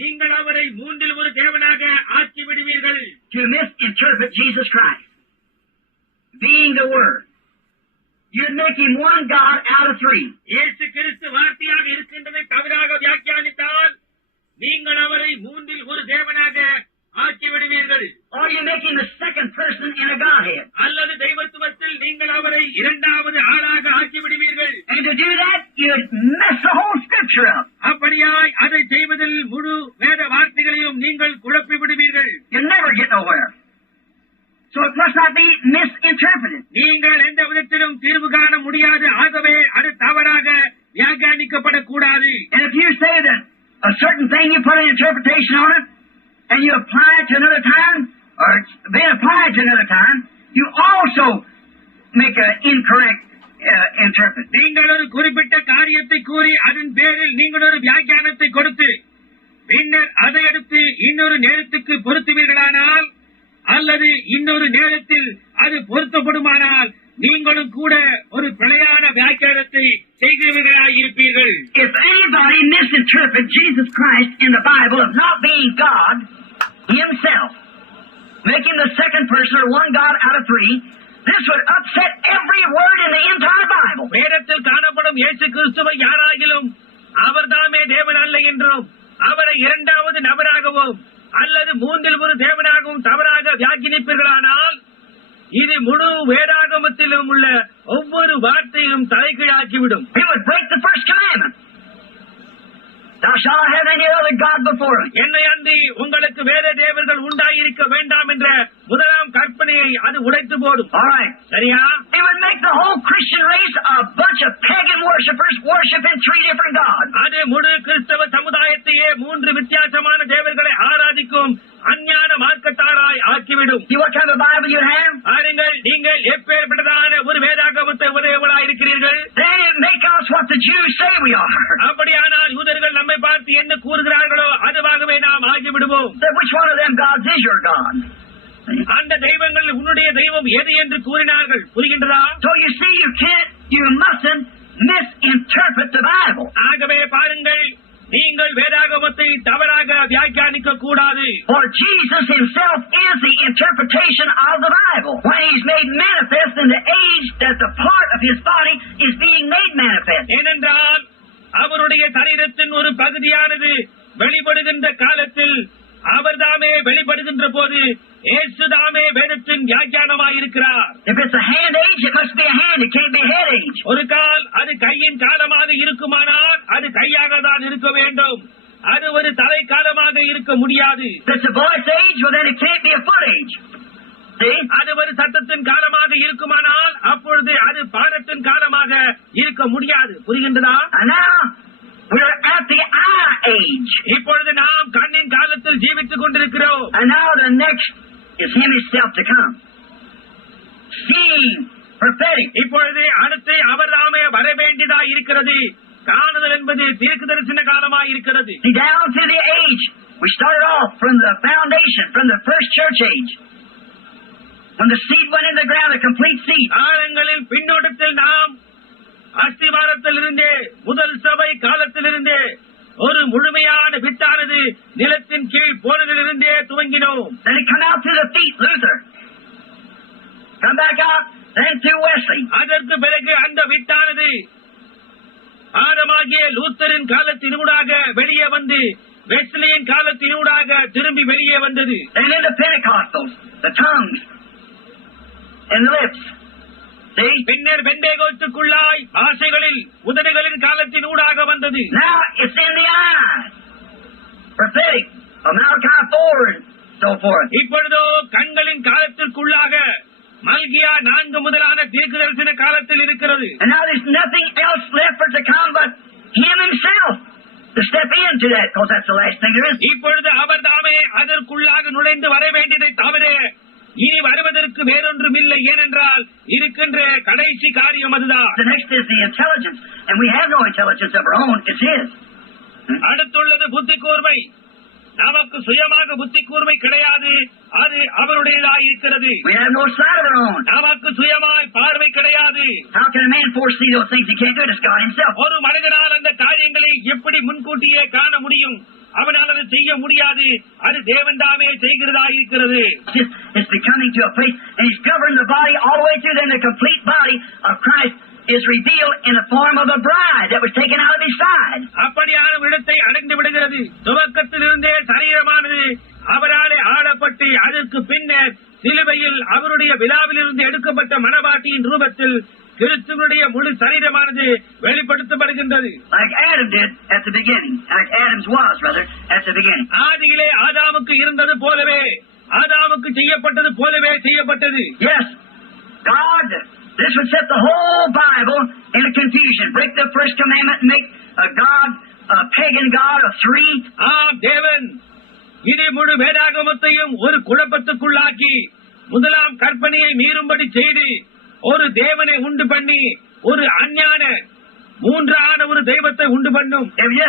நீங்கள் அவரை மூன்றில் ஒரு தேவனாக ஆக்கி விடுவீர்கள். To misinterpret Jesus Christ, being the Word. You'd make him one God out of three. இயேசு கிறிஸ்து வார்த்தையாக இருக்கின்றதை தவறாக வியாக்கியானித்தால் நீங்கள் அவரை மூன்றில் ஒரு தேவனாக ஆக்கி விடுவீர்கள். Or you make him the second person in a Godhead. அல்லது தெய்வத்துவத்தில் நீங்கள் அவரை இரண்டாவது ஆளாக ஆக்கி விடுவீர்கள். And to do that, you'd mess the whole Scripture up. அப்படியாய் அதை செய்வதில் முழு வேத வார்த்தைகளையும் நீங்கள் குழப்பி விடுவீர்கள். You'll never get nowhere. So it must not be misinterpreted. நீங்கள் எந்த விதத்திலும் தீர்வு காண முடியாது. ஆகவே அது தவறாக வியாக்கியானிக்கப்படக்கூடாது. And if you say that a certain thing, you put an interpretation on it, and you apply it to another time, or it's been applied to another time, you also make an incorrect interpret. நீங்கள் ஒரு குறிப்பிட்ட காரியத்தை கூறி அதன் பேரில் நீங்கள் ஒரு வியாக்கியானத்தை கொடுத்து பின்னர் அதை எடுத்து இன்னொரு நேரத்துக்கு பொருத்துவீர்களானால் அல்லது இன்னொரு நேரத்தில் அது பொருத்தப்படுமானால் நீங்களும் கூட ஒரு பிழையான வியாக்கியானத்தை செய்கிறவர்களாயிருப்பீர்கள். If anybody misinterprets Jesus Christ in the Bible of not being God himself, making the second person or one God out of three, this would upset every word in the entire Bible. வேதத்தில் காணப்படும் இயேசு கிறிஸ்துவை யாராகிலும் அவர்தாமே தேவன் அல்ல என்றும் அவரை இரண்டாவது நபராகவும் அல்லது மூன்றில் ஒரு தேவனாகவும் தவறாக வியாக்கினிப்பீர்களானால் இது முழு வேதாகமத்திலும் உள்ள ஒவ்வொரு வார்த்தையும் தலைகீழாக்கிவிடும். It would break the first commandment. Thou shalt not have any other God before me. என்னை அன்றி உங்களுக்கு வேற தேவர்கள் உண்டாயிருக்க வேண்டாம் என்ற முதலாம் கற்பனையை அது உடைத்து போடும். All right. சரியா? It would make the whole Christian race a bunch of pagan worshippers worshiping three different gods. அது முழு கிறிஸ்தவ சமுதாயத்தையே மூன்று வித்தியாசமான தேவர்களை ஆராதிக்கும் அஞ்ஞான மார்க்கத்தாராய் ஆக்கிவிடும். See what kind of Bible you have? பாருங்கள், நீங்கள் எப்பேற்பட்டதான ஒரு வேதாகமத்தை உடையவர்களாய் இருக்கிறீர்கள். Then it make us what the Jews say we are. அப்படியானால் யூதர்கள் நம்மை பார்த்து என்ன கூறுகிறார்களோ அதுவாகவே நாம் ஆகிவிடுவோம். Then which one of them gods is your God? அந்த தெய்வங்கள் உன்னுடைய தெய்வம் எது என்று கூறினார்கள். புரிகின்றதா? So you see, you mustn't misinterpret the Bible. ஆகவே பாருங்கள், நீங்கள் வேதாகமத்தை தவறாக வியாக்கியானிக்க கூடாது. For Jesus himself is the interpretation of the Bible. When he's made manifest in the age that the part of his body is being made manifest. ஏனென்றால் அவருடைய சரீரத்தின் ஒரு பகுதியானது வெளிப்படுகின்ற காலத்தில் அவர்தாமே வெளிப்படுகின்ற போது இயேசுதாமே வேதத்தின் வியாக்கியானமாயிருக்கிறார். If it's a hand age, it must be a hand. It can't be a head age. ஒரு கால் அது கையின் காலமாக இருக்குமானால் அது கையாக தான் இருக்க வேண்டும். அது ஒரு தலை காலமாக இருக்க முடியாது. If it's a voice age, well then it can't be a foot age. See? அது ஒரு சத்தத்தின் காலமாக இருக்குமானால் அப்பொழுது அது பாதத்தின் காலமாக இருக்க முடியாது. புரிகின்றதா? And now we're at the eye age. இப்பொழுது நாம் கண்ணின் காலத்தில் ஜீவித்துக் கொண்டிருக்கிறோம். And now the next is him himself to come. Seeing, prophetic. இப்பொழுது அடுத்து அவர்தாமே வர வேண்டியதா இருக்கிறது. காணுதல் என்பது தீர்க்க தரிசன காலமாய் இருக்கிறது. See, down to the age. We started off from the foundation, from the first church age. When the seed went in the ground, the complete seed. காலங்களின் பின்னோட்டத்தில் நாம் அஸ்திவாரத்திலிருந்தே முதல் சபை காலத்திலிருந்தே ஒரு முழுமையான வித்தானது நிலத்தின் கீழ் போனதிலிருந்தே துவங்கினோம். Then it come out to the feet, Luther. Come back out, then to Wesley. அதற்கு பிறகு அந்த வித்தானது ஆரமாகிய லூத்தரின் காலத்தினூடாக வெளியே வந்து வெஸ்லியின் காலத்தினூடாக திரும்பி வெளியே வந்தது. Then into Pentecostals, the tongues and the lips. See? பின்னர் பெந்தேகோஸ்துக்குள்ளாய் ஆசைகளில் உதடுகளின் காலத்தினூடாக வந்தது. Now it's in the eyes. Prophetic, Malachi 4 and so forth. இப்பொழுதோ கண்களின் காலத்திற்குள்ளாக மல்கியா 4 முதலான தீர்க்கதரிசன காலத்தில் இருக்கிறது. And now there's nothing else left for it to come but him himself to step into that, because that's the last thing there is. இப்பொழுது அவர் தாமே அதற்குள்ளாக நுழைந்து வர வேண்டியதை தவிர இனி வருவதற்கு வேறொன்றும் இல்லை. ஏனென்றால் இருக்கின்ற கடைசி காரியம் அதுதான். The next is the intelligence, and we have no intelligence of our own. It's his. அடுத்துள்ளது புத்தி கூர்மை. நமக்கு சுயமாக புத்தி கூர்மை கிடையாது, அது அவருடையதாய் இருக்கிறது. We have no sight of our own. நமக்கு சுயமாய் பார்வை கிடையாது. How can a man foresee those things he can't do it? It's God himself. ஒரு மனிதனால் அந்த காரியங்களை எப்படி முன்கூட்டியே காண முடியும்? அவனால் அதை செய்ய முடியாது. அது தேவன் தாமே செய்கிறதா இருக்கிறது. It's becoming to a place, and He's covering the body all the way through. Then the complete body of Christ is revealed in the form of a bride that was taken out of His side. அப்படியான இடத்தை அடைந்து விடுகிறது. துவக்கத்திலிருந்தே சரீரமானது அவராலே ஆளப்பட்டு அதற்கு பின்னர் சிலுவையில் அவருடைய விழாவிலிருந்து எடுக்கப்பட்ட மணவாட்டியின் ரூபத்தில் கிறிஸ்துவனுடைய முழு சரீரமானது வெளிப்படுத்தப்படுகின்றது. Like Adam did at the beginning. Like Adam's was, rather, at the beginning. ஆதியிலே ஆதாமுக்கு இருந்தது போலவே, ஆதாமுக்கு செய்யப்பட்டது போலவே செய்யப்பட்டது. Yes, God, this would set the whole Bible in a confusion. Break the first commandment and make a God, a pagan God of three. தேவன் இது முழு வேதாகமத்தையும் ஒரு குழப்பத்துக்குள்ளாக்கி முதலாம் கற்பனையை மீறும்படி செய்து ஒரு தேவனை உண்டு பண்ணி ஒரு அஞ்ஞான மூன்றான ஒரு தெய்வத்தை உண்டு பண்ணும். If you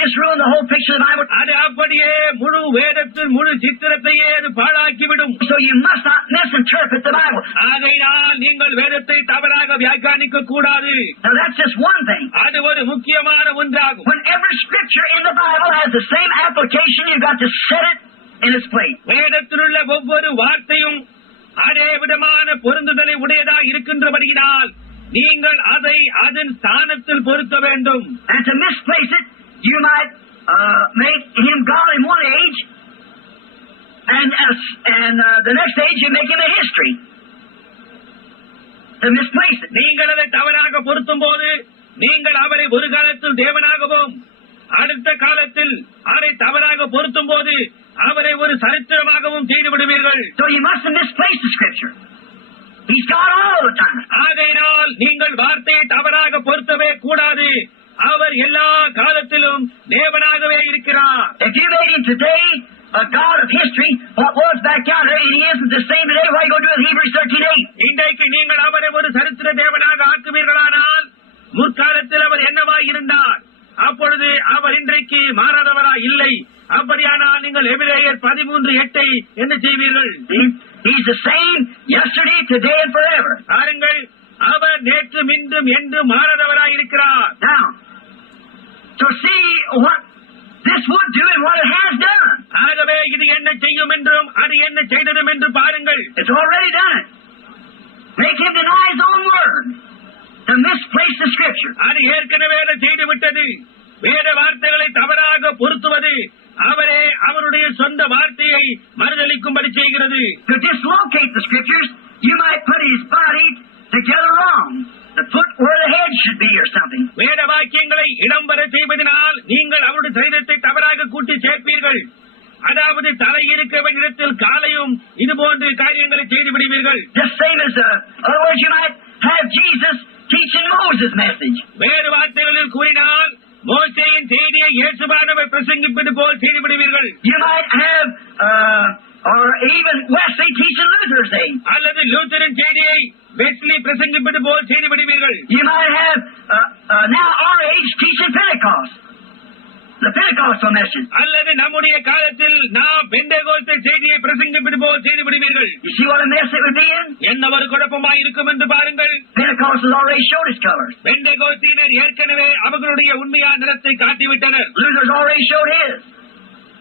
just ruin the whole picture of the Bible, அது அப்படியே முழு வேதத்தின் முழு சித்திரத்தையே அது பாழாக்கிவிடும். So you must not misinterpret the Bible. ஆகையினால் நீங்கள் வேதத்தை தவறாக வியாக்கியானிக்க கூடாது. Now that's just one thing. அது ஒரு முக்கியமான ஒன்றாகும். When every scripture in the Bible has the same application, you've got to set it in its place. வேதத்திலுள்ள ஒவ்வொரு வார்த்தையும் அதே விதமான பொருந்துதலை உடையதா இருக்கின்றபடியினால் நீங்கள் அதை அதன் ஸ்தானத்தில் பொருத்த வேண்டும். And to misplace it, you might make Him God in one age, and the next age you make Him a history. To misplace it. நீங்கள் அதை தவறாக பொருத்தும் போது நீங்கள் அவரை ஒரு காலத்தில் தேவனாகவும் அடுத்த காலத்தில் அதை தவறாக பொருத்தும் போது அவரை ஒரு சரித்திரமாகவும் செய்து விடுவீர்கள். So you mustn't misplace the scripture. He's God all the time. ஆகையினால் நீங்கள் வார்த்தையை தவறாக பொருத்தவே கூடாது. அவர் எல்லா காலத்திலும் தேவனாகவே இருக்கிறார். If you made Him today a God of history, what was back out there, and He isn't the same today, what are you going to do with Hebrews 13:8? இன்றைக்கு நீங்கள் அவரை ஒரு சரித்திர தேவனாக ஆக்குவீர்களானால் முற்காலத்தில் அவர் என்னவாய் இருந்தார், அப்பொழுது அவர் இன்றைக்கு மாறாதவரா இல்லை. அப்படியானால் நீங்கள் எபிரேயர் 13:8 என்ன செய்வீர்கள்? He's the same yesterday, today, and forever. பாருங்கள், அவர் நேற்றும் இன்றும் என்றும் மாறாதவராய் இருக்கிறார். Now, to see what this would do and what it has done. ஆகவே இது என்ன செய்யும் என்றும் அது என்ன செய்ததும் என்று பாருங்கள். It's already done it. Make Him deny His own word. To misplace the scripture. அது ஏற்கனவே அதை செய்து விட்டது. வேத வார்த்தைகளை தவறாக பொருத்துவது அவரே அவருடைய சொந்த வார்த்தையை மறுதலிக்கும்படி செய்கிறது. To dislocate the scriptures, you might put His body together wrong. The foot where the head should be or something. வேத வாக்கியங்களை இடம்பெற செய்வதனால் நீங்கள் அவருடைய சரீரத்தை தவறாக கூட்டி சேர்ப்பீர்கள். அதாவது தலை இருக்க வேண்டிய இடத்தில் காலையும் இது போன்ற காரியங்களை செய்து விடுவீர்கள். Just same as other words, you might have Jesus teaching Moses' message. வேறு வார்த்தைகளில் கூறினால் மோசேயின் செய்தியை இயேசுவானவர் பிரசங்கிப்பது போல் செய்து விடுவீர்கள். You might have or even Wesley teaching Luther's day. அல்லது லூத்தரின் செய்தியை வெஸ்லி பிரசங்கிப்பது போல் செய்து விடுவீர்கள். You might have now our age teaching Pentecost. The Pentecostal message. அல்லது நம்முடைய காலத்தில் நாம் பெந்தேகோஸ்தே செய்தியை பிரசங்கிப்பது போல் செய்து விடுவீர்கள். You see what a mess it would be in? என்ன ஒரு குழப்பமாய் இருக்கும் என்று பாருங்கள். Pentecost has already showed its colors. பெந்தேகோஸ்தினர் ஏற்கனவே அவர்களுடைய உண்மையான நிறத்தை காட்டிவிட்டனர். Luther's already showed his.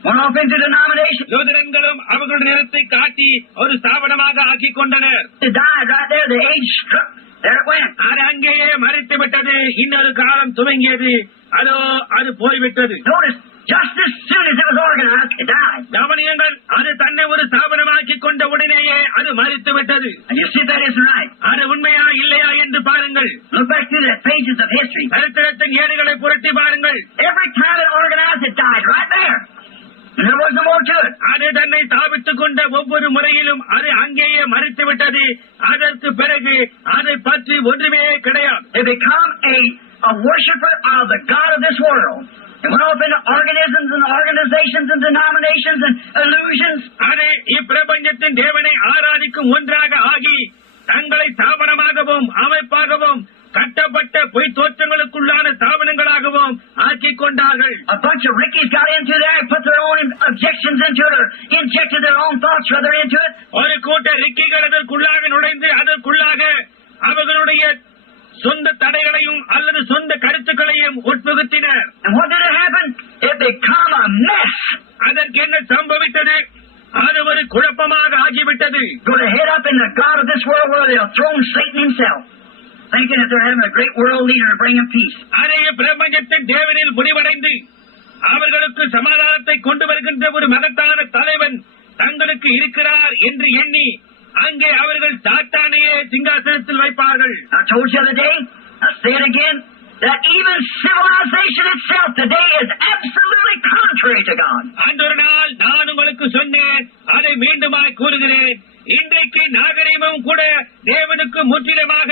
Went off into denomination. லூதரன்களும் அவர்களுடைய நிறத்தை காட்டி ஒரு ஸ்தாபனமாக ஆக்கிக் கொண்டனர். It died right there. The age struck. There it went. அது அங்கேயே மறைத்து விட்டது. இன்னொரு காலம் துவங்கியது. அதோ அது போய்விட்டது. Notice, just as soon as it was organized, it died. கவனியுங்கள், அது தன்னை ஒரு ஸ்தாபனமாக்கி கொண்ட உடனேயே அது மறைத்து விட்டது. And you see that isn't right. அது உண்மையா இல்லையா என்று பாருங்கள். Look back through the pages of history. சரித்திரத்தின் ஏடுகளை புரட்டி பாருங்கள். Every time it organized, it died right there. And there was no more to it. அது தன்னை ஸ்தாபித்துக் கொண்ட ஒவ்வொரு முறையிலும் அது அங்கேயே மறைத்து விட்டது. அதற்கு பிறகு அதை பற்றி ஒன்றுமே கிடையாது. They become a worshiper of the God of this world. It went off into organisms and organizations and denominations and illusions. அது இப்பிரபஞ்சத்தின் தேவனை ஆராதிக்கும் ஒன்றாக ஆகி தங்களை ஸ்தாபனமாகவும் அமைப்பாகவும் கட்டப்பட்ட பொய் தோற்றங்களுக்குள்ளான ஸ்தாபனங்களாகவும் ஆக்கிக் கொண்டார்கள். A bunch of Rickies got into there and put their own objections into it or injected their own thoughts rather into it. ஒரு கூட்ட ரிக்கிகள் அதற்குள்ளாக நுழைந்து அதற்குள்ளாக அவர்களுடைய சொந்த தடைகளையும் அல்லது சொந்த கருத்துக்களையும் உட்புகுத்தினர். And what did it happen? it become a mess. அதற்கு என்ன சம்பவித்தது? அது ஒரு குழப்பமாக ஆகிவிட்டது. Going to head up in the God of this world where they'll throne Satan himself, thinking that they're having a great world leader to bring him peace. அதே பிரபஞ்சத்தின் தேவனில் முடிவடைந்து அவர்களுக்கு சமாதானத்தை கொண்டு வருகின்ற ஒரு மகத்தான தலைவன் தங்களுக்கு இருக்கிறார் என்று எண்ணி அங்கே அவர்கள் சாத்தானையே சிங்காசனத்தில் வைப்பார்கள். I told you the other day, I say it again, that even civilization itself today is absolutely contrary to God. அன்றொரு நாள் நான் உங்களுக்கு சொன்னேன், அதை மீண்டுமாய் கூறுகிறேன். இன்றைக்கு நாகரிகமும் கூட தேவனுக்கு முற்றிலுமாக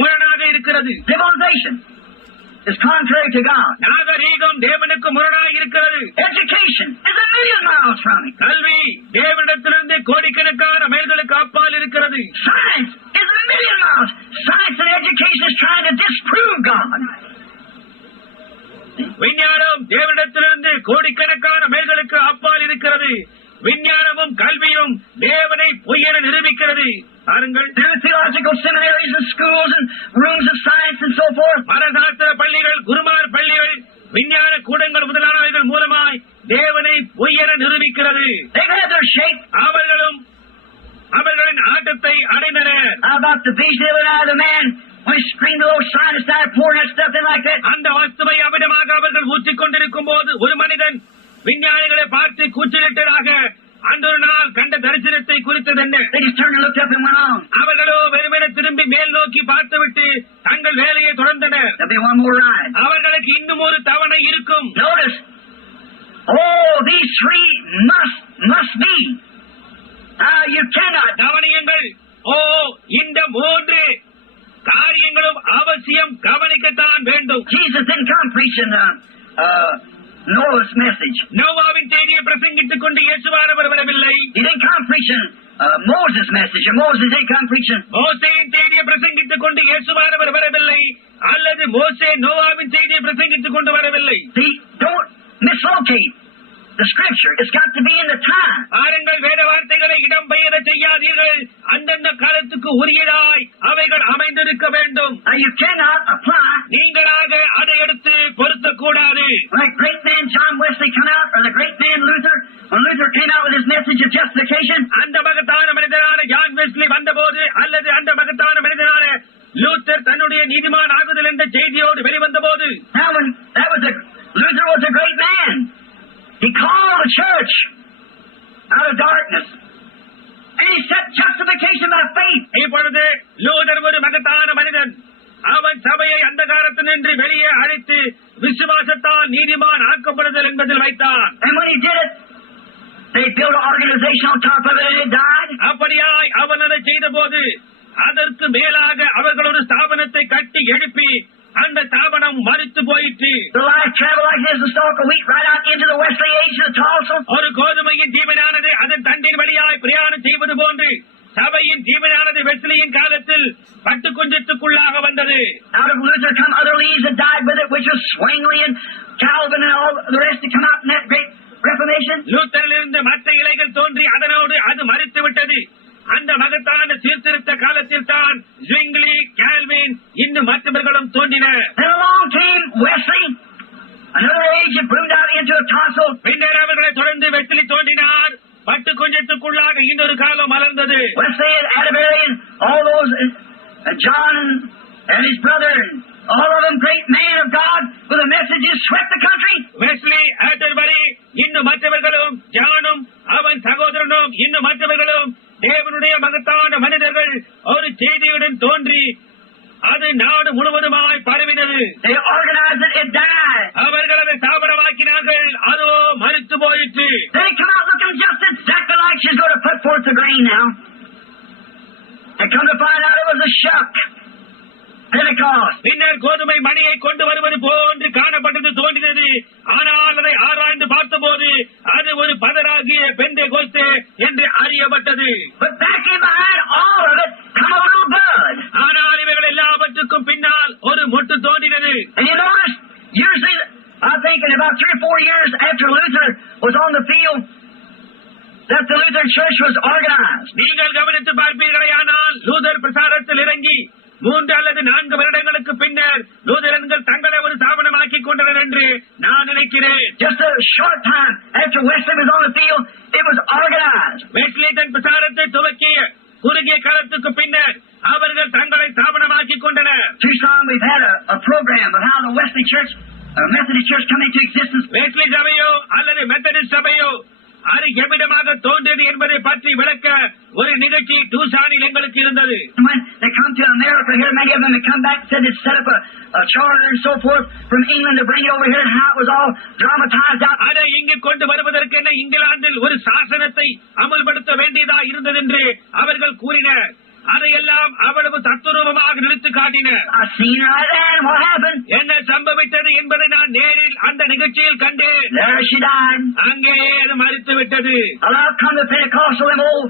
முரணாக இருக்கிறது. Civilization is contrary to God. நாகரிகம் தேவனுக்கு முரணாக இருக்கிறது. Education is a million miles from it. கல்வி தேவனிடத்திலிருந்து கோடிக்கணக்கான மைல்களுக்கு அப்பால் இருக்கிறது. Science is a million miles. Science and education is trying to disprove God. விஞ்ஞானம் தேவனிடத்திலிருந்து கோடிக்கணக்கான மைல்களுக்கு அப்பால் இருக்கிறது. விஞ்ஞானமும் கல்வியும் தேவனை பொய்யென நிரூபிக்கிறது. பாருங்கள், Theological seminaries and schools and rooms of science and so forth. மரசாஸ்திர பள்ளிகள், குருமார் பள்ளிகள், விஞ்ஞான கூடங்கள் முதலானவைகள் மூலமாய் தேவனை பொய்யென நிரூபிக்கிறது. They've had their shake. அவர்களும் அவர்களின் ஆட்டத்தை அடைந்தனர். How about the vision of the man when he screamed, "Oh, science, started pouring that stuff in like that"? அந்த வஸ்துவை அவிடமாக அவர்கள் ஊற்றிக் கொண்டிருக்கும் போது ஒரு மனிதன் விஞ்ஞானிகளை பார்த்து கூச்சலிட்டதாக அன்றொரு நாள் கண்ட தரிசனத்தை குறித்ததென்ன? They just turned and looked up and went on. அவர்களோ வெறுமென திரும்பி மேல் நோக்கி பார்த்துவிட்டு தங்கள் வேலையை தொடர்ந்தனர். There'll be one more ride. அவர்களுக்கு இன்னும் ஒரு தவணை இருக்கும். Notice, oh, these three must be. You cannot. கவனியுங்கள். ஓ, இந்த மூன்று காரியங்களும் அவசியம் கவனிக்கத்தான் வேண்டும். Jesus didn't come preaching Noah's message. நோவாவின் செய்தியை பிரசங்கித்துக் கொண்டு இயேசுவானவர் வரவில்லை. He didn't come preaching Moses' message. And Moses didn't come preaching. மோசேயின் செய்தியை பிரசங்கித்துக் கொண்டு இயேசுவானவர் வரவில்லை. அல்லது மோசே நோவாவின் செய்தியை பிரசங்கித்துக் கொண்டு வரவில்லை. See, don't mislocate the scripture. It's got to be in the time. பாருங்கள், வேத வார்த்தைகளை இடம் பெயர செய்யாதீர்கள். அந்தந்த காலத்துக்கு உரியதாய் அவைகள் அமைந்திருக்க வேண்டும். You cannot apply. நீங்களாக அதை எடுத்து பொருத்தக்கூடாது. Like great man John Wesley come out, or the great man Luther, when Luther came out with his message of justification. அந்த மகத்தான மனிதனான ஜான் வெஸ்லி வந்தபோது, அல்லது அந்த மகத்தான மனிதனான லூத்தர் தன்னுடைய நீதிமான் ஆகுதல் என்ற செய்தியோடு வெளிவந்த போது, Now when Luther was a great man. He called the church out of darkness. And he set justification by faith. இப்பொழுது லூதர் ஒரு மகத்தான மனிதன். அவன் சபையை அந்தகாரத்தினின்று வெளியே அழைத்து விசுவாசத்தால் நீதிமான் ஆக்கப்படுதல் என்பதில் வைத்தான். And when he did it, they built an organization on top of it and it died. அப்படியாய் அவன் அதை செய்த போது அதற்கு மேலாக அவர்கள் ஒரு ஸ்தாபனத்தை கட்டி எழுப்பி அந்த ஸ்தாபனம் மரித்து போயிற்று. The life traveled like this, a stalk of wheat right out into the westerly age of the Tulsa. ஒரு கோதுமையின் ஜீவனானது அதன் தண்டின் வழியாய் பிரயாணம் செய்வது போன்று சபையின் ஜீவனானது வெஸ்லியின் காலத்தில் பட்டு குஞ்சத்துக்குள்ளாக வந்தது. Out of Luther come other leaves that died with it, which was Zwingli and Calvin and all the rest that come out in that great Reformation. லூத்தரிலிருந்து மற்ற இலைகள் தோன்றி அதனோடு அது மரித்து விட்டது. அந்த மகத்தான சீர்திருத்த காலத்தில் தான் ஜிங்லி, கால்வின், இன்னும் மற்றவர்களும் தோன்றினர். Then along came Wesley, another age that bloomed out into a tonsil. பின்னர் அவர்களை தொடர்ந்து வெஸ்லி தோன்றினார். பட்டு கொஞ்சத்துக்குள்ளாக இன்னொரு காலம் மலர்ந்தது. Wesley and Atterbury and all those, John and his brother, and all of them great men of God with the messages swept the country. Wesley, Atterbury, இன்னும் மற்றவர்களும், ஜானும் அவன் சகோதரனும் இன்னும் மற்றவர்களும் தேவனுடைய மகத்தான மனிதர்கள் ஒரு செய்தியுடன் தோன்றி அது நாடு முழுவதுமாய் பரவினது. They organized it, it died. அவர்கள் அதை ஸ்தாபனமாக்கினார்கள், அதோ மரித்து போயிற்று. They come out looking just exactly like she's going to put forth the grain now. And come to find out it was a shuck. Pentecost. பின்னர் கோதுமை மணியை கொண்டு வருவது போன்று காணப்பட்டது தோன்றினது. ஆனால் அதை ஆராய்ந்து பார்த்தபோது அது ஒரு பதராகிய பெந்தேகோஸ்தே என்று அறியப்பட்டது. But back in behind all of it come a little bud. ஆனால் இவைகள் எல்லாவற்றுக்கும் பின்னால் ஒரு மொட்டு தோன்றினது. And you notice, usually, I think in about 3 or 4 years after Luther was on the field, that the Lutheran Church was organized. நீங்கள் கவனித்து பார்ப்பீர்களேயானால் Luther பிரசாரத்தில் இறங்கி 3 அல்லது 4 வருடங்களுக்கு பின்னர் லூதரன்கள் தங்களை ஒரு ஸ்தாபனமாக்கிக் கொண்டனர் என்று நான் நினைக்கிறேன். Just a short time after Wesley was on the field, it was organized. Wesley தன் பிரசாரத்தை துவக்கிய குறுகிய காலத்துக்கு பின்னர் அவர்கள் தங்களை ஸ்தாபனமாக்கிக் கொண்டனர். Tucson, we've had a program of how the Wesley Church, Methodist Church come into existence. Wesley சபையோ அல்லது மெத்தடிஸ்ட் சபையோ அது எவ்விதமாக தோன்றியது என்பதை பற்றி விளக்க ஒரு நிகழ்ச்சி டூசானில் எங்களுக்கு இருந்தது. When they come to America here, many of them have come back and said they set up a charter and so forth from England to bring it over here and how it was all dramatized out. அதை இங்கு கொண்டு வருவதற்கென இங்கிலாந்தில் ஒரு சாசனத்தை அமல்படுத்த வேண்டியதா இருந்தது என்று அவர்கள் கூறினர். அதையெல்லாம் அவ்வளவு தத்துரூபமாக நிறுத்து காட்டினர். I seen her then. What happened? என்ன சம்பவித்தது என்பதை நான் நேரில் அந்த நிகழ்ச்சியில் கண்டேன். There she died. அங்கேயே அது மறித்து விட்டது. I've come to Pentecostal, them old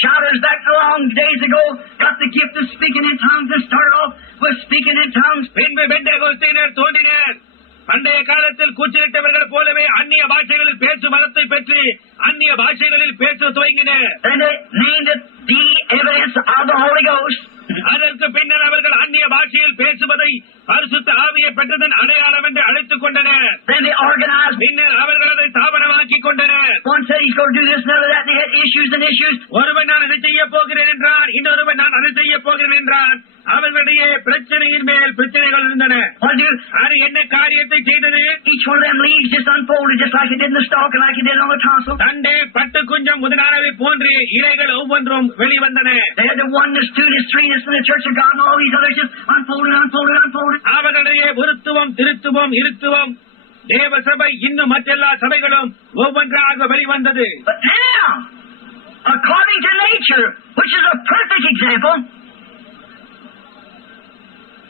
shouters back long days ago, got the gift of speaking in tongues and started off with speaking in tongues. பின்பு பெந்தேகோஸ்தினர் தோன்றினர். பண்டைய காலத்தில் கூச்சலிட்டவர்கள் போலவே அந்நிய பாஷைகளில் பேசும் மதத்தை பெற்று அந்நிய பாஷைகளில் பேச துவங்கினர். Then they named it the evidence of the Holy Ghost. அதற்கு பின்னர் அவர்கள் அந்நிய பாஷையில் பேசுவதை பரிசுத்த ஆவியை பெற்றதன் அடையாளம் என்று அழைத்துக் கொண்டனர். Then they organized. பின்னர் அவர்கள் அதை ஸ்தாபனமாக்கிக் கொண்டனர். One said he's going to do this, another that. They had issues and issues. ஒருவன் நான் அதை செய்ய போகிறேன் என்றான், இன்னொருவன் நான் அதை செய்ய போகிறேன் என்றான். அவர்களுடைய பிரச்சனையின் மேல் பிரச்சனைகள் இருந்தன. What do? அது என்ன காரியத்தை செய்தது? Each one of them leaves just unfolded, just like it did in the stalk and like it did on the tonsil. தண்டே பட்டு குஞ்சம் முதலானவை போன்று இலைகள் ஒவ்வொன்றும் வெளிவந்தன. They had the oneness, two-ness, three-ness in the Church of God and all these others just unfolded, unfolded, unfolded. அவர்களுடைய ஒருத்துவம், திருத்துவம், இருத்துவம், தேவ சபை இன்னும் மற்றெல்லா சபைகளும் ஒவ்வொன்றாக வெளிவந்தது. But now, according to nature, which is a perfect example,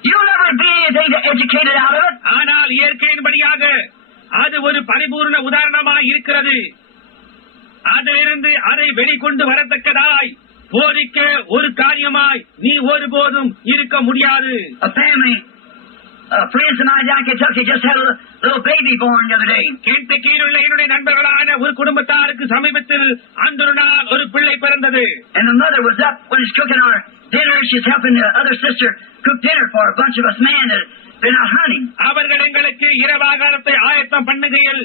you'll never be anything to educate it out of it. ஆனால் இயற்கையின்படியாக அது ஒரு பரிபூர்ண உதாரணமாய் இருக்கிறது. அதிலிருந்து அதை வெளிக்கொண்டு வரத்தக்கதாய் போதிக்க ஒரு காரியமாய் நீ ஒருபோதும் இருக்க முடியாது. A family, friends of mine down in Kentucky just had a little baby born the other day. கென்டக்கியில் உள்ள என்னுடைய நண்பர்களான ஒரு குடும்பத்தாருக்கு சமீபத்தில் அந்த ஒரு நாள் ஒரு பிள்ளை பிறந்தது. And the mother was up when she's cooking our dinner. She's helping the other sister cook dinner for a bunch of us men that been out hunting. அவர்கள் எங்களுக்கு இரவாகாரத்தை ஆயத்தம் பண்ணுகையில்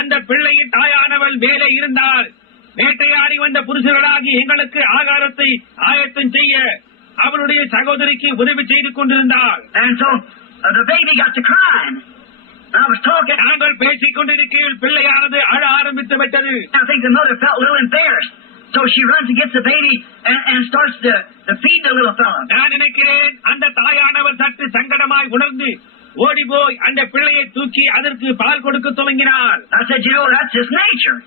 அந்த பிள்ளையின் தாயானவள் வேலை இருந்தால் வேட்டையாடி வந்த புருஷர்களாகி எங்களுக்கு ஆகாரத்தை ஆயத்தம் செய்ய அவளுடைய சகோதரிக்கு உதவி செய்து கொண்டிருந்தாள். And so the baby got to crying. I was talking. நாங்கள் பேசிக் கொண்டிருக்கையில் பிள்ளையானது அழ ஆரம்பித்து விட்டது. I think the mother felt a little embarrassed. So she runs and gets the baby and starts to feed the little fella. நான் நினைக்கிறேன் அந்த தாயானவர் சற்று சங்கடமாய் உணர்ந்து ஓடி போய் அந்த பிள்ளையை தூக்கி அதற்கு பால் கொடுக்க துவங்கினார். I said, you know, that's just nature.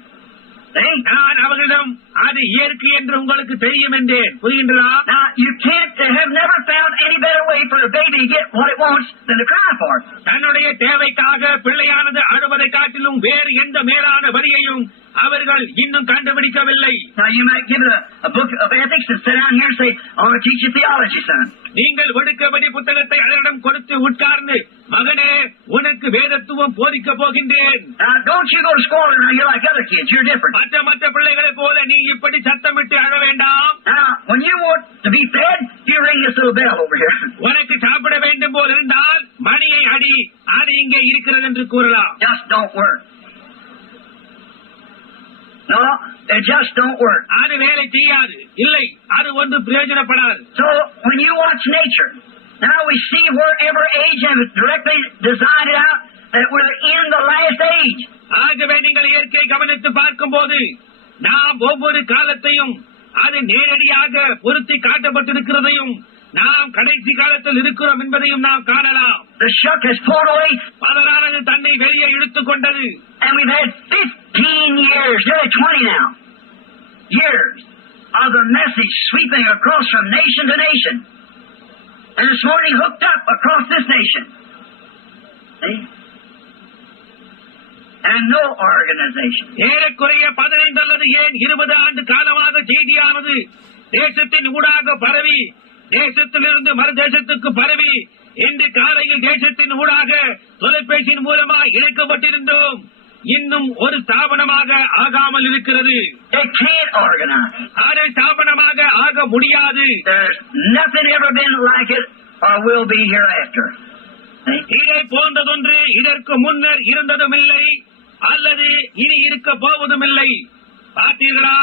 நான் அவர்களிடம் அது இயற்கை என்று உங்களுக்கு தெரியும் என்றேன். புரிகின்றதா? Now you can't have never found any better way for a baby to get what it wants than to cry for it. தன்னுடைய தேவைக்காக பிள்ளையானது அழுவதை காட்டிலும் வேறு எந்த மேலான வழியையும் அவர்கள் இன்னும் கண்டுபிடிக்கவில்லை. Now you might give it a book of ethics and sit down here and say, I want to teach you theology, son. நீங்கள் ஒடுக்கபடி புத்தகத்தை அதனிடம் கொடுத்து உட்கார்ந்து மகனே உனக்கு வேதத்துவம் போதிக்க போகின்றேன். Don't you go to school and you're like other kids. You're different. மற்ற பிள்ளைகளை போல நீ இப்படி சத்தமிட்டு அழ வேண்டாம். Now when you want to be fed, you ring this little bell over here. உனக்கு சாப்பிட வேண்டும் போல் இருந்தால் மணியை அடி, அது இங்கே இருக்கிறது என்று கூறலாம். Just don't work. No, it just don't work. அது வேலை செய்யாது. இல்லை, அது ஒன்று பிரயோஜனப்படாது. So when you watch nature, now we see wherever age and directly designed it out that we're in the last age. ஆகவே நீங்கள் இயற்கை கவனித்து பார்க்கும்போது நாம் ஒவ்வொரு காலத்தையும் அது நேரடியாக பொருத்தி காட்டப்பட்டிருக்கிறதையும் நாம் கடைசி காலத்தில் இருக்கிறோம் என்பதையும் நாம் காணலாம். The shuck has pulled away. பதறானது தன்னை வெளியே இழுத்துக் கொண்டது. And we've had 15 years, nearly 20 now, years of the message sweeping across from nation to nation. And this morning hooked up across this nation. See? And no organization. ஏறக்குறைய 15 அல்லது ஏன் 20 ஆண்டு காலமாக செய்தியானது தேசத்தின் ஊடாக பரவி தேசத்திலிருந்து மறு தேசத்துக்கு பரவி இன்று காலையில் தேசத்தின் ஊடாக தொலைபேசியின் மூலமாக இணைக்கப்பட்டிருந்தோம். இன்னும் ஒரு ஸ்தாபனமாக ஆகாமல் இருக்கிறது. It can't organize. அது ஸ்தாபனமாக ஆக முடியாது. There's nothing ever been like it or will be hereafter. See? இதை போன்றதொன்று இதற்கு முன்னர் இருந்ததும் இல்லை அல்லது இனி இருக்க போவதும் இல்லை. பார்த்தீர்களா?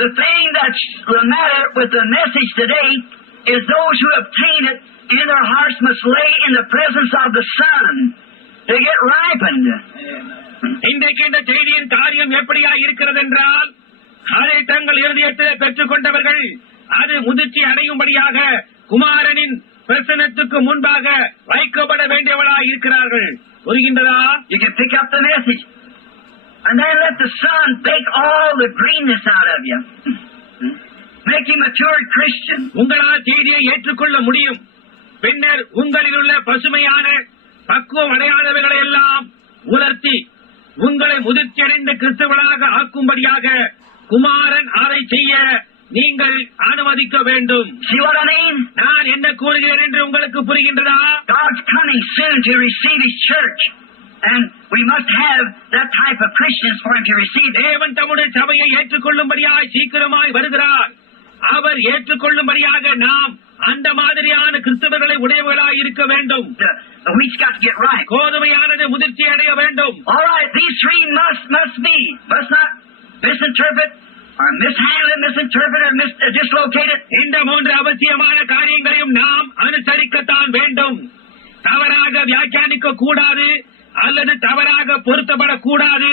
The thing that's the matter with the message today is those who obtain it in their hearts must lay in the presence of the Son to get ripened. இன்றைக்கு இந்த செய்தியின் காரியம் எப்படியா இருக்கிறது என்றால், அதை தங்கள் இருதயத்தில் பெற்றுக் கொண்டவர்கள் அது முதிர்ச்சி அடையும்படியாக குமாரனின் பிரசனத்துக்கு முன்பாக வைக்கப்பட வேண்டியவளாய் இருக்கிறார்கள். புரிகின்றதா? You can pick up the message and then let the Son take all the greenness out of you. Make you mature Christian. உங்களால் செய்தியை ஏற்றுக்கொள்ள முடியும். பின்னர் உங்களில் உள்ள பசுமையான பக்குவம் அடையாதவைகளை எல்லாம் உலர்த்தி உங்களை முதிர்ச்சி அடைந்த கிறிஸ்தவர்களாக ஆக்கும்படியாக குமாரன் அதை செய்ய நீங்கள் அனுமதிக்க வேண்டும். See what I mean? நான் என்ன கூறுகிறேன் என்று உங்களுக்கு புரிகின்றதா? God's coming soon to receive His church, and we must have that type of Christians for Him to receive. தேவன் தம்முடைய சபையை ஏற்றுக்கொள்ளும்படியாய் சீக்கிரமாய் வருகிறார். அவர் ஏற்றுக்கொள்ளும்படியாக நாம் அந்த மாதிரியான கிறிஸ்தவர்களை உடையவர்களாய் இருக்க வேண்டும். The wheat's got to get right. கோதுமையானது முதிர்ச்சி அடைய வேண்டும். All right, these three must not misinterpret or mishandle it, misinterpret or dislocate it. இந்த மூன்று அவசியமான காரியங்களையும் நாம் அனுசரிக்கத்தான் வேண்டும். தவறாக வியாக்கியானிக்க கூடாது, அல்லது தவறாக பொருத்தப்படக்கூடாது,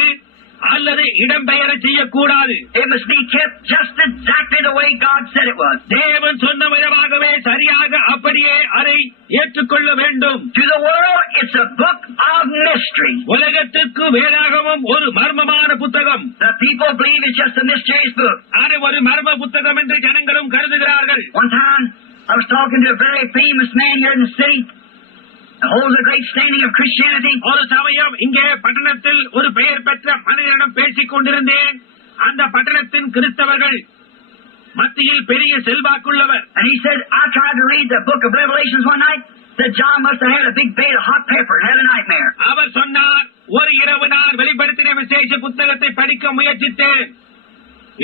அல்லது இடம்பெயர செய்யக்கூடாது. It must be kept just exactly the way God said it was. தேவன் சொன்ன விதமாகவே சரியாக அப்படியே அதை ஏற்றுக்கொள்ள வேண்டும். To the world, it's a book of mystery. உலகத்திற்கு வேதாகமம் ஒரு மர்மமான புத்தகம். The people believe it's just a mysterious book. அது ஒரு மர்ம புத்தகம் என்று ஜனங்களும் கருதுகிறார்கள். One time, I was talking to a very famous man here in the city. He holds a great standing of Christianity. ஒரு சமயம் இங்கே பட்டணத்தில் ஒரு பெயர் பெற்ற மனிதனிடம் பேசிக் கொண்டிருந்தேன். அந்த பட்டணத்தின் கிறிஸ்தவர்கள் மத்தியில் பெரிய செல்வாக்குள்ளவர். And he said, I tried to read the book of Revelations one night. Said John must have had a big bait of hot pepper and had a nightmare. அவர் சொன்னார், ஒரு இரவு நான் வெளிப்படுத்தின விசேஷ புத்தகத்தை படிக்க முயற்சித்தேன்.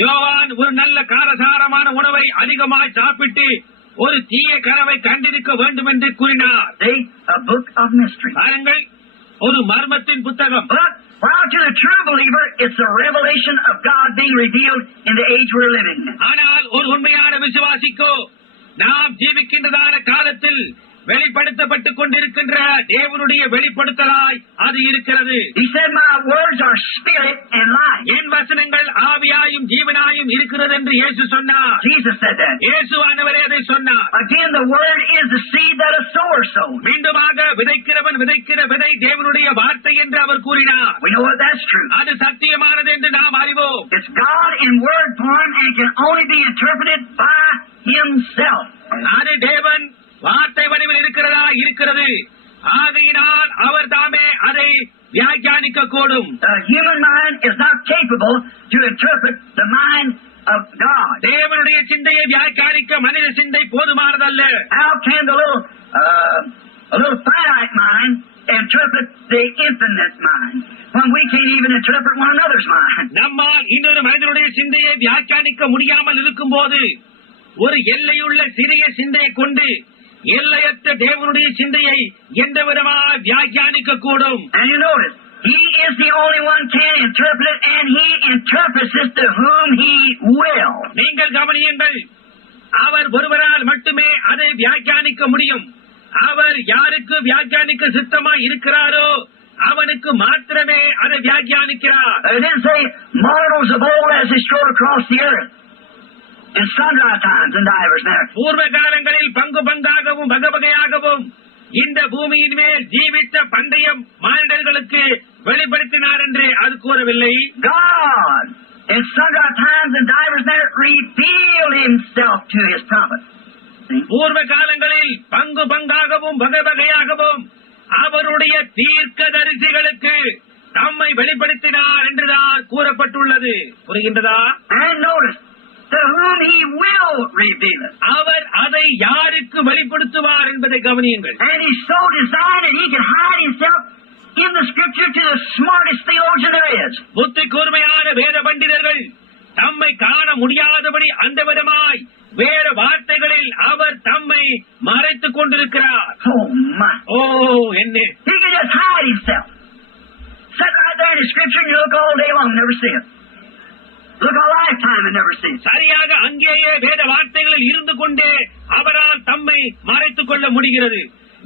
யோவான் ஒரு நல்ல காரசாரமான உணவை அதிகமாய் சாப்பிட்டு ஒரு தீய கனவை கண்டிருக்க வேண்டும் என்று கூறினார். A book of mystery. பாருங்கள், ஒரு மர்மத்தின் புத்தகம். But while to the true believer, it's the revelation of God being revealed in the age we're living in. ஆனால் ஒரு உண்மையான விசுவாசிக்கோ நாம் ஜீவிக்கின்றதான காலத்தில் வெளிப்படுத்தப்பட்டுக் கொண்டிருக்கின்ற தேவனுடைய வெளிப்படுத்தலாய் அது இருக்கிறது. He said, my words are spirit and life. என் வசனங்கள் ஆவியாயும் ஜீவனாயும் இருக்கிறது என்று இயேசு சொன்னார். Jesus said that. இயேசுவானவரே அதை சொன்னார். Again, the word is the seed that a sower sows. மீண்டுமாக விதைக்கிறவன் விதைக்கிற விதை தேவனுடைய வார்த்தை என்று அவர் கூறினார். We know what that's true. அது சத்தியமானது என்று நாம் அறிவோம். It's God in word form and can only be interpreted by Himself. அது தேவன் வார்த்தை வடிவில் இருக்கிறது. ஆகையினால் அவர் தாமே அதை வியாக்கியானிக்க கூடும். The human mind is not capable to interpret the mind of God. தேவனுடைய சிந்தையை வியாக்கியானிக்க மனித சிந்தை போதுமானதல்ல. How can the little finite mind interpret the infinite mind when we can't even interpret one another's mind? நம்மால் இன்னொரு மனிதனுடைய சிந்தையை வியாக்கியானிக்க முடியாமல் இருக்கும் போது ஒரு எல்லையுள்ள சிறிய சிந்தையை கொண்டு எல்லையற்ற தேவனுடைய சிந்தையை எந்த விதமாக வியாக்கியானிக்க கூடும். And you notice, He is the only one can interpret it, and He interprets it to whom He will. நீங்கள் கவனியுங்கள், அவர் ஒருவரால் மட்டுமே அதை வியாக்கியானிக்க முடியும். அவர் யாருக்கு வியாக்கியானிக்க சித்தமாய் இருக்கிறாரோ அவனுக்கு மாத்திரமே அதை வியாக்கியானிக்கிறார். It didn't say mortals of old as they strode across the earth in sundry times and divers there. பூர்வ காலங்களில் பங்கு பங்காகவும் வகையாகவும் இந்த பூமியின் மேல் ஜீவித்த பண்டைய மானிடர்களுக்கு வெளிப்படுத்தினார் என்று அது கூறவில்லை. God in sundry times and divers there revealed Himself to His prophets. பூர்வ காலங்களில் பங்கு பங்காகவும் வகையாகவும் அவருடைய தீர்க்கதரிசிகளுக்கு தம்மை வெளிப்படுத்தினார் என்றுதான் கூறப்பட்டுள்ளது. புரிகின்றதா? And notice, to whom He will reveal it. அவர் அதை யாருக்கு வெளிப்படுத்துவார் என்பதை கவனியுங்கள். And He's so designed that He can hide Himself in the Scripture to the smartest theologian there is. புத்தி கூர்மையான வேத பண்டிதர்கள் தம்மை காண முடியாதபடி அந்த விதமாய் வேறு வார்த்தைகளில் அவர் தம்மை மறைத்துக் கொண்டிருக்கிறார். Oh my. ஓ என்ன, He can just hide himself. Sit right there in the scripture and you look all day long and never see it. Look a lifetime and never see it. சரியாக அங்கேயே வேத வார்த்தைகளில் இருந்து கொண்டே அவரால் தம்மை மறைத்துக் கொள்ள முடிகிறது.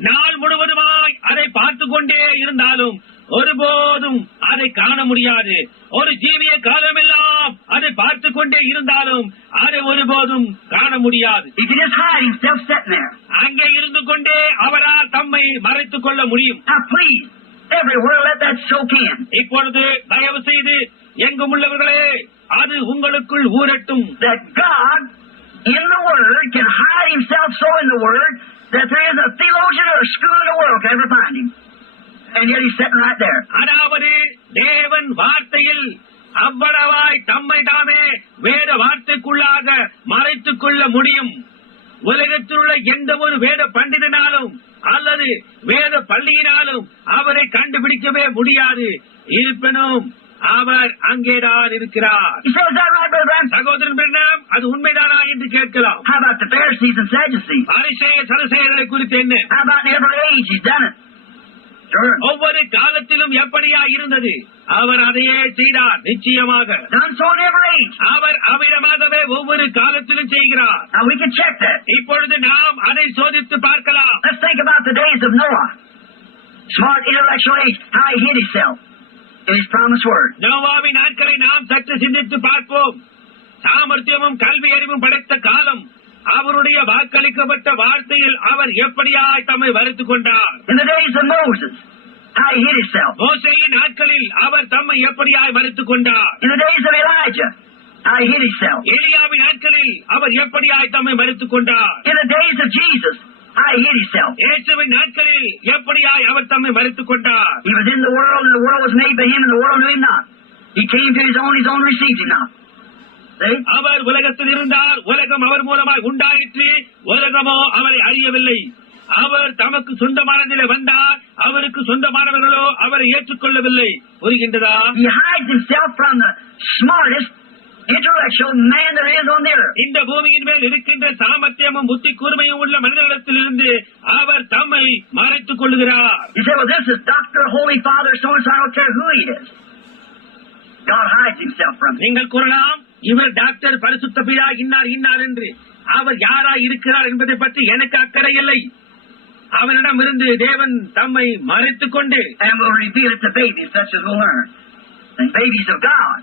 நாள் முழுவதுமாய் அதை பார்த்துக் கொண்டே இருந்தாலும் ஒருபோதும் அதை காண முடியாது. ஒரு ஜீவிய காலமெல்லாம் அதை பார்த்துக் கொண்டே இருந்தாலும் அதை ஒருபோதும் காண முடியாது. He can just hide himself sitting there. அங்கே இருந்து கொண்டே அவரால் தம்மை மறைத்துக் கொள்ள முடியும். Now please, everywhere let that soak in. இப்பொழுது தயவு செய்து எங்கும் உள்ளவர்களே அது உங்களுக்குள் ஊரட்டும். That God in the Word can hide himself so in the Word that there is a theologian or a school in the world can ever find him. And yet he's sitting right there. அதாவது தேவன் வார்த்தையில் அவ்வளவாய் தம்மை தாமே வேத வார்த்தைக்குள்ளாக மறைத்துக் கொள்ள முடியும். உலகத்தில் உள்ள எந்த ஒரு வேத பண்டிதனாலும் அல்லது வேத பள்ளியினாலும் அவரை கண்டுபிடிக்கவே முடியாது. இருப்பினும் அவர் அங்கேதான் இருக்கிறார். You say, is that right, Brother Branham? சகோதரன் பிரணாம், அது உண்மைதானா என்று கேட்கலாம். How about the Pharisees and Sadducees? பரிசேயர் சதுசேயர்களை குறித்து என்ன? How about in every age he's done it? Sure. ஒவ்வொரு காலத்திலும் எப்படியா இருந்தது, அவர் அதையே செய்தார். நிச்சயமாக Done so in every age. அவர் அவ்விதமாகவே ஒவ்வொரு காலத்திலும் செய்கிறார். Now we can check that. இப்பொழுது நாம் அதை சோதித்து பார்க்கலாம். Let's think about the days of Noah. Smart intellectual age, how he hid himself in his promised word. நோவாவின் நாட்களை நாம் சற்று சிந்தித்து பார்ப்போம். சாமர்த்தியமும் கல்வி அறிவும் படைத்த காலம், அவருடைய வாக்களிக்கப்பட்ட வார்த்தையில் அவர் எப்படியாய் தம்மை வருத்துக் கொண்டார். In the days of Moses, how he hid himself. மோசேயின் நாட்களில் அவர் தம்மை எப்படியாய் வருத்துக் கொண்டார். In the days of Elijah, how he hid himself. எலியாவின் நாட்களில் அவர் எப்படியாய் தம்மை வருத்துக் கொண்டார். In the days of Jesus, how he hid himself. இயேசுவின் நாட்களில் எப்படியாய் அவர் தம்மை வருத்துக் கொண்டார். He was in the world, and the world was made by him, and the world knew him not. He came to his own received him not. See? அவர் உலகத்தில் இருந்தார், உலகம் அவர் மூலமாய் உண்டாயிற்று, உலகமோ அவரை அறியவில்லை. அவர் தமக்கு சொந்தமானதிலே வந்தார், அவருக்கு சொந்தமானவர்களோ அவரை ஏற்றுக்கொள்ளவில்லை. புரிகின்றதா? He hides himself from the smartest intellectual man there is on the earth. இந்த பூமியின் மேல் இருக்கின்ற சாமர்த்தியமும் புத்தி கூர்மையும் உள்ள மனிதர்களிடத்திலிருந்து அவர் தம்மை மறைத்துக் கொள்கிறார். You say, well, this is Dr. Holy Father so-and-so, I don't care who he is. God hides himself from him. நீங்கள் கூறலாம், இவர் டாக்டர் பரிசுத்த பிதா இன்னார் இன்னார் என்று. அவர் யாராய் இருக்கிறார் என்பதை பற்றி எனக்கு அக்கறை இல்லை. அவனிடமிருந்து தேவன் தம்மை மறைத்துக் கொண்டு And will reveal it to babies such as will learn. And babies of God,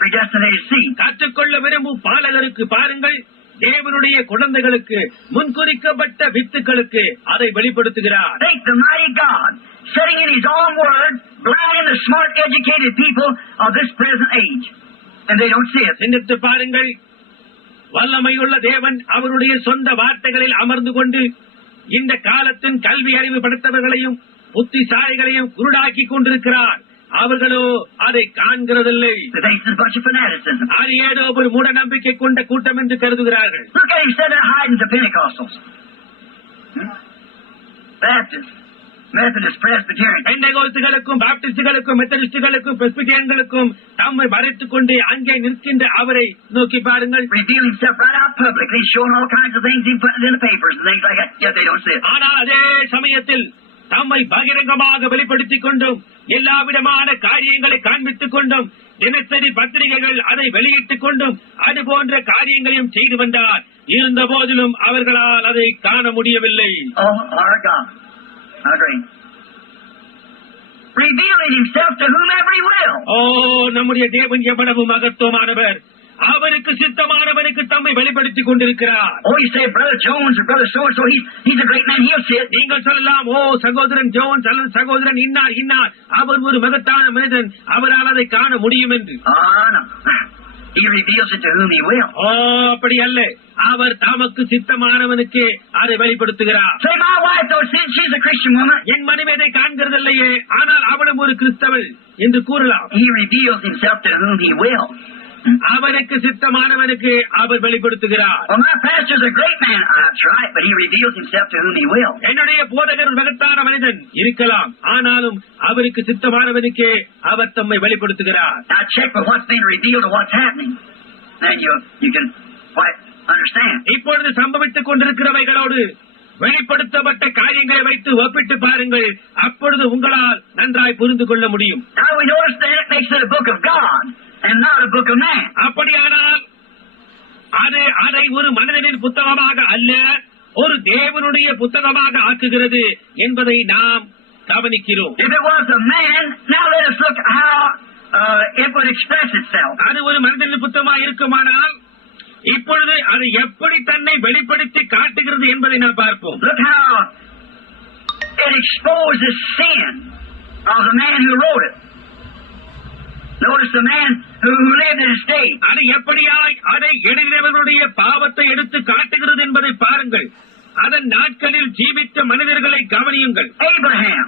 predestinated seed. கற்றுக்கொள்ள விரும்பும் பாலகருக்கு பாருங்கள், தேவனுடைய குழந்தைகளுக்கு முன்குறிக்கப்பட்ட வித்துக்களுக்கு அதை வெளிப்படுத்துகிறார். Think the mighty God, sitting in his own word, blinding the smart, educated people of this present age. And they don't see it. சிந்தித்து பாருங்கள், வல்லமையுள்ள தேவன் அவருடைய சொந்த வார்த்தைகளில் அமர்ந்து கொண்டு இந்த காலத்தின் கல்வி அறிவு படைத்தவர்களையும் புத்திசாலிகளையும் குருடாக்கி கொண்டிருக்கிறார். அவர்களோ அதை காண்கிறதில்லை. It's a bunch of fanaticism. அது ஏதோ ஒரு மூட நம்பிக்கை கொண்ட கூட்டம் என்று கருதுகிறார்கள். Look at him sitting there hiding the Pentecostals. Baptists, Methodist, Presbyterian. பெந்தேகோஸ்துகளுக்கும் பாப்டிஸ்டுகளுக்கும் மெத்தடிஸ்டுகளுக்கும் பிரெஸ்பிட்டேரியன்களுக்கும் தம்மை மறைத்துக் கொண்டு அங்கே நிற்கின்ற அவரை நோக்கி பாருங்கள். Reveal himself right out publicly, showing all kinds of things, he putting it in the papers and things like that. Yet they don't see it. ஆனால் அதே சமயத்தில் தம்மை பகிரங்கமாக வெளிப்படுத்திக் கொண்டும் எல்லா விதமான காரியங்களை காண்பித்துக் கொண்டும் தினசரி பத்திரிகைகள் அதை வெளியிட்டுக் கொண்டும் அது போன்ற காரியங்களையும் செய்து வந்தார். இருந்த போதிலும் அவர்களால் அதை காண முடியவில்லை. Oh, our God. How great. Revealing himself to whomever he will. ஓ, நம்முடைய தேவன் எவ்வளவு மகத்துவமானவர். அவருக்கு சித்தமானவருக்கு தம்மை வெளிப்படுத்திக் கொண்டிருக்கிறார். Oh, you say Brother Jones or Brother so-and-so, he's a great man, he'll see it. நீங்கள் சொல்லலாம், ஓ சகோதரன் ஜோன்ஸ் அல்லது சகோதரன் இன்னார் இன்னார், அவர் ஒரு மகத்தான மனிதன், அவரால் அதை காண முடியும் என்று. Oh, no. He reveals it to whom he will. ஓ, அப்படி அல்ல, அவர் தமக்கு சித்தமானவனுக்கு அதை வெளிப்படுத்துகிறார். Say, my wife, though, since she's a Christian woman, என் மனைவி அதை காண்கிறதில்லையே, ஆனால் அவளும் ஒரு கிறிஸ்தவள் என்று கூறலாம். he reveals himself to whom he will. அவருக்கு சித்தமானவனுக்கு அவர் வெளிப்படுத்துகிறார். Well, my pastor's a great man. That's right, but he reveals himself to whom he will. என்னுடைய போதகர் மகத்தான மனிதன் இருக்கலாம், ஆனாலும் அவருக்கு சித்தமானவனுக்கே அவர் தம்மை வெளிப்படுத்துகிறார். Now check with what's being revealed and what's happening. Then you can quite Understand? இப்பொழுது சம்பவித்துக் கொண்டிருக்கிறவைகளோடு வெளிப்படுத்தப்பட்ட காரியங்களை வைத்து ஒப்பிட்டு பாருங்கள். அப்பொழுது உங்களால் நன்றாய் புரிந்து கொள்ள முடியும். Now we notice that it makes it a book of God and not a book of man. அப்படியானால் அது அதை ஒரு மனிதனின் புத்தகமாக அல்ல, ஒரு தேவனுடைய புத்தகமாக ஆக்குகிறது என்பதை நாம் கவனிக்கிறோம். If it was a man, now let us look how it would express itself. அது ஒரு மனிதனின் புத்தகமாக இருக்குமானால் இப்பொழுது அது எப்படி தன்னை வெளிப்படுத்தி காட்டுகிறது என்பதை நாம் பார்ப்போம். Look how it exposes sin of the man who wrote it. Notice the man who lived in his day. அது எப்படியாய் அதை எழுதினவர்களுடைய பாவத்தை எடுத்து காட்டுகிறது என்பதை பாருங்கள். அதன் நாட்களில் ஜீவித்த மனிதர்களை கவனியுங்கள். Abraham,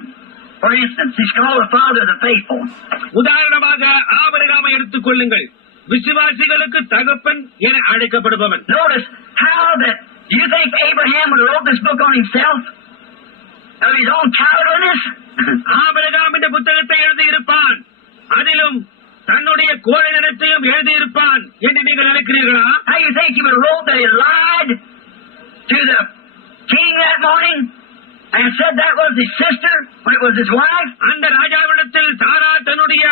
for instance, he's called the father of the faithful. உதாரணமாக ஆபிரகாமை எடுத்துக் கொள்ளுங்கள். விசுவாசிகளுக்கு தகப்பன் என அழைக்கப்படுபவன். Notice how that, do you think Abraham would have wrote this book on himself? Of his own childhoodness? Abraham இந்த புத்தகத்தை எழுதியிருப்பான், அதிலும் தன்னுடைய கோழை நடத்தையும் எழுதியிருப்பான் என்று நீங்கள் நினைக்கிறீர்களா? How you think he would have wrote that he lied to the king that morning and said that was his sister when it was his wife? அந்த ராஜாவிடத்தில் சாரா தன்னுடைய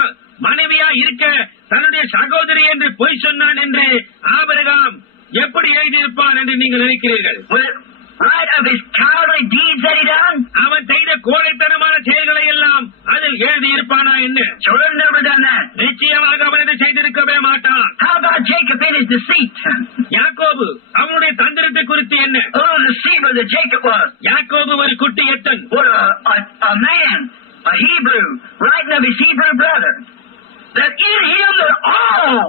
மனைவியா இருக்க தன்னுடைய சகோதரி என்று பொய் சொன்னான் என்று ஆபிரகாம் எப்படி எழுதியிருப்பான் என்று நீங்கள் நினைக்கிறீர்கள்? Right of his cowardly deeds that he done? அவன் செய்த கோழைத்தனமான செயல்களை எல்லாம் அதில் எழுதியிருப்பானா என்ன? Sure have never done that. நிச்சயமாக அவன் இதை செய்திருக்கவே மாட்டான். How about Jacob in his deceit? யாக்கோபு அவனுடைய தந்திரத்தை குறித்து என்ன? Oh, the deceiver that Jacob was. யாக்கோபு ஒரு குட்டி எத்தன். What a man, a Hebrew, writing of his Hebrew brother, that in him that all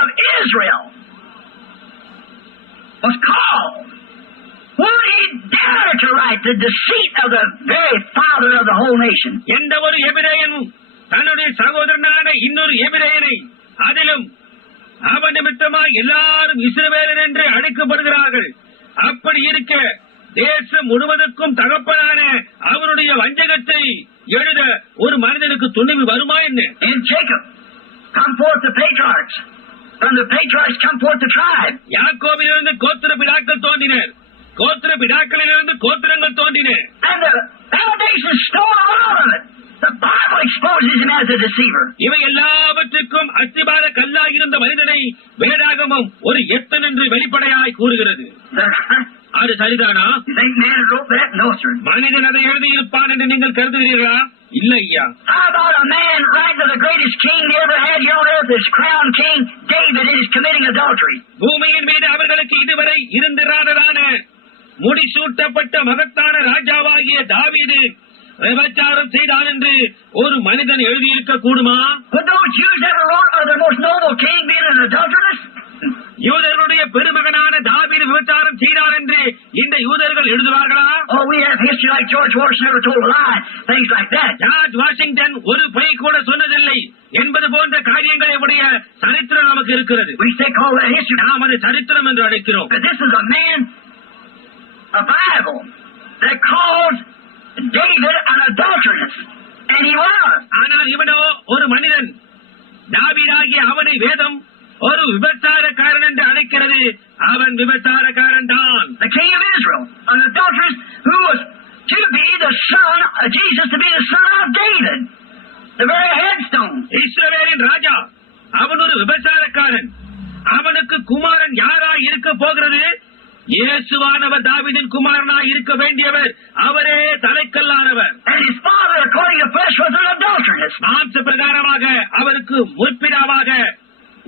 of Israel was called. Would he dare to write the deceit of the very father of the whole nation? எந்த ஒரு எபிரேயனும் தன்னுடைய சகோதரனான இன்னொரு எபிரேயனை, அதிலும் அவன் நிமித்தமாக எல்லாரும் இஸ்ரவேலர் என்று அழைக்கப்படுகிறார்கள், அப்படி இருக்க தேசம் முழுவதற்கும் தகப்பனான அவருடைய வஞ்சகத்தை எழுத ஒரு மனிதனுக்கு துணிவு வருமா என்ன? In Jacob come forth the patriarchs. From the patriarchs come forth the tribe. யாக்கோபிலிருந்து கோத்திர பிதாக்கள் தோன்றினர், கோத்திர பிதாக்களிலிருந்து கோத்திரங்கள் தோன்றின. And the foundation stone of all of it, the Bible exposes him as a deceiver. இவை எல்லாவற்றுக்கும் அஸ்திபார கல்லாக இருந்த மனிதனை வேதாகமம் ஒரு எத்தன் என்று வெளிப்படையாய் கூறுகிறது. அது சரிதானா? You think man wrote that? No, sir. மனிதன் அதை எழுதியிருப்பான் என்று நீங்கள் கருதுகிறீர்களா? இல்ல ஐயா. How about a man writing to the greatest king they ever had here on earth, this crown king David, is committing adultery? பூமியின் மீது அவர்களுக்கு இதுவரை இருந்திராததான முடிசூட்டப்பட்ட மகத்தான ராஜாவாகிய தாவீது விபச்சாரம் செய்தான் என்று ஒரு மனிதன் எழுதியிருக்க கூடுமா? Would those Jews ever wrote of the most noble king being an adulteress? யூதர்களுடைய பெருமகனான தாவீது விபச்சாரம் செய்தான் என்று இந்த யூதர்கள் எழுதுவார்களா? Oh, we have history like George Washington never told a lie, things like that. George Washington ஒரு பொய் கூட சொன்னதில்லை என்பது போன்ற காரியங்களை உடைய சரித்திரம் நமக்கு இருக்கிறது. We say call that history. நாம் அதை சரித்திரம் என்று அழைக்கிறோம். But this is a man, a Bible, that calls David an adulteress. And he was. ஆனால் இவனோ ஒரு மனிதன், தாவீதாகிய அவனை வேதம் ஒரு விபச்சாரக்காரன் என்று அழைக்கிறது. அவன் விபச்சாரக்காரன் தான். The king of Israel, an adulteress who was to be the son of Jesus, to be the son of David, the very headstone. இஸ்ரவேலின் ராஜா அவன் ஒரு விபச்சாரக்காரன். அவனுக்கு குமாரன் யாரா இருக்க போகிறது? இயேசுவானவர் தாவீதின் குமாரனாய் இருக்க வேண்டியவர், அவரே தலைக்கல்லானவர். And his father, according to flesh, was an adulteress. மாம்ச பிரகாரமாக அவருக்கு முற்பிதாவாக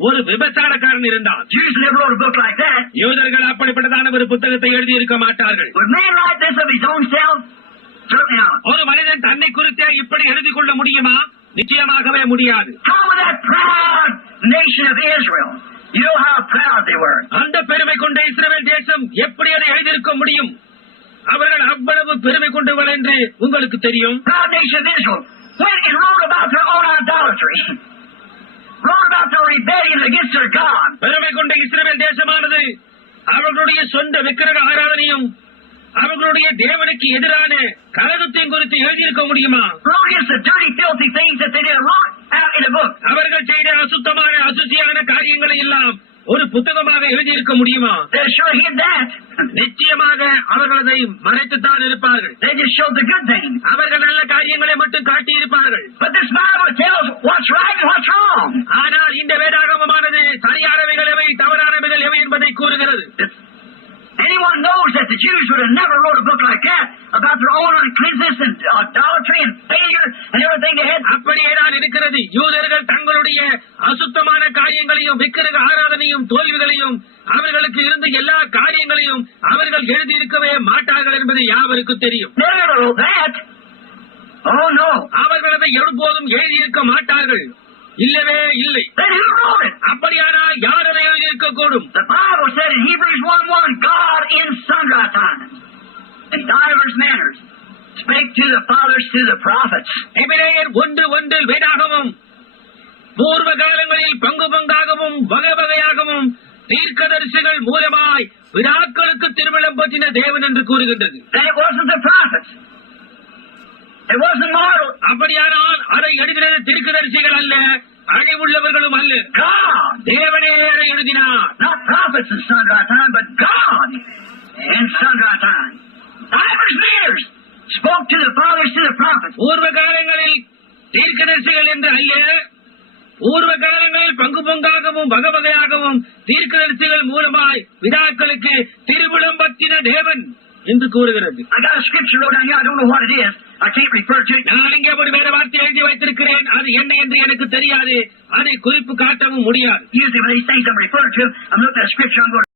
ஒரு விபச்சாரக்காரன் இருந்தான். Jews never wrote a book like that. யூதர்கள் அப்படிப்பட்டதான ஒரு புத்தகத்தை எழுதி இருக்க மாட்டார்கள். Would man write this of his own self? Certainly not. ஒரு மனிதன் தன்னை குறித்தே இப்படி எழுதி கொள்ள முடியுமா? நிச்சயமாகவே முடியாது. How would that proud nation of Israel, you know how proud they were? அந்த பெருமை கொண்ட இஸ்ரவேல் தேசம் எப்படி அதை எழுதியிருக்க முடியும்? அவர்கள் அவ்வளவு பெருமை கொண்டவர்கள் என்று உங்களுக்கு தெரியும். Proud nation of Israel went and wrote about their own idolatry, wrote about their rebellion against their God. பெருமை கொண்ட இஸ்ரவேல் தேசமானது அவர்களுடைய சொந்த விக்கிரக ஆராதனையும் அவர்களுடைய தேவனுக்கு எதிரான கலகத்தையும் குறித்து எழுதியிருக்க முடியுமா? Wrote against the dirty, filthy things that they did, wrote out in a book. அவர்கள் செய்த அசுத்தமான அசுசியான காரியங்களை எல்லாம் ஒரு புத்தகமாக எழுதியிருக்க முடியுமா? They'll sure hid that. நிச்சயமாக அவர்கள் அதை மறைத்துத்தான் இருப்பார்கள். They just showed the good things. அவர்கள் நல்ல காரியங்களை மட்டும் காட்டியிருப்பார்கள். But this Bible tells what's right and what's wrong. ஆனால் இந்த வேதாகமமானது சரியானவைகள் எவை, தவறானவைகள் எவை என்பதை கூறுகிறது. Anyone knows that the Jews would have never wrote a book like that about their own uncleanness and idolatry and failure and everything they had. அப்படியேதான் இருக்கிறது. யூதர்கள் தங்களுடைய அசுத்தமான காரியங்களையும் விக்கிரக ஆராதனையும் தோல்விகளையும் அவர்களுக்கு இருந்த எல்லா காரியங்களையும் அவர்கள் எழுதியிருக்கவே மாட்டார்கள் என்பது யாவருக்கும் தெரியும். They never wrote that. Oh no. அவர்கள் அதை எப்போதும் எழுதியிருக்க மாட்டார்கள். இல்லவே இல்லை. Then who wrote it? அப்படியானால் யார் அதை எழுதியிருக்க கூடும்? The Bible said in Hebrews 1:1, God in sundry times, in divers manners, spake to the fathers, to the prophets. எபிரேயர் 1:1 வேதாகமம் பூர்வ காலங்களில் பங்கு பங்காகவும் வகை வகையாகவும் தீர்க்கதரிசிகள் மூலமாய் பிதாக்களுக்கு திருவிழம் பற்றின தேவன் என்று கூறுகின்றது. And it wasn't the prophets. It wasn't mortal. அப்படியானால் அதை எழுதினது தீர்க்கதரிசிகள் அல்ல, அழிவுள்ளவர்களும் அல்ல. God. தேவனே அதை எழுதினார். Not prophets in sundry time, but God in sundry time. Divers manners spoke to the fathers, to the prophets. பூர்வ காலங்களில் தீர்க்கதரிசிகள் என்று அல்ல, பூர்வ காலங்களில் பங்கு பங்காகவும் வகை வகையாகவும் தீர்க்கதரிசிகள் மூலமாய் பிதாக்களுக்கு திருவிழம் பற்றின தேவன் என்று கூறுகிறது. I got a scripture wrote down here. I don't know what it is. I can't refer to it. நான் இங்கே ஒரு வேற வார்த்தை எழுதி வைத்திருக்கிறேன். அது என்ன என்று எனக்கு தெரியாது. அதை குறிப்பு காட்டவும் முடியாது. Usually when these things I'm referring to, I'm looking at a scripture I'm going to